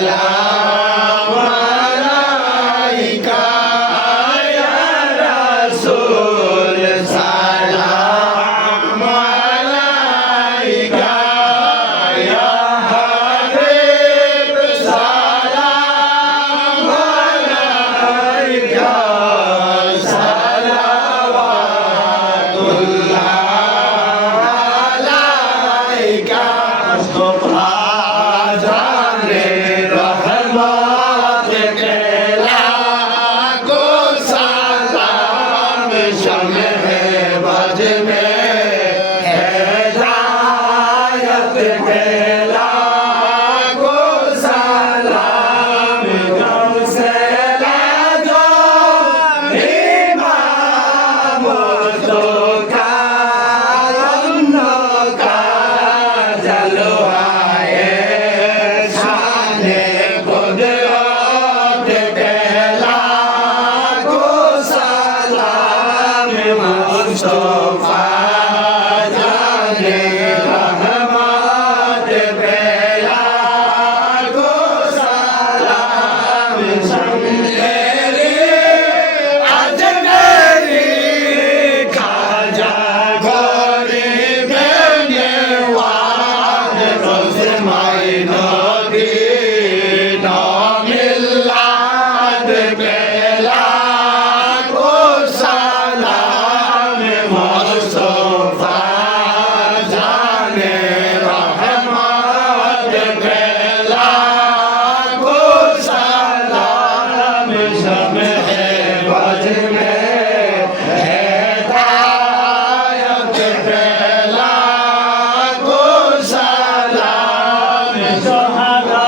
la शम है बज में। है जायत है মুসলমান ভালো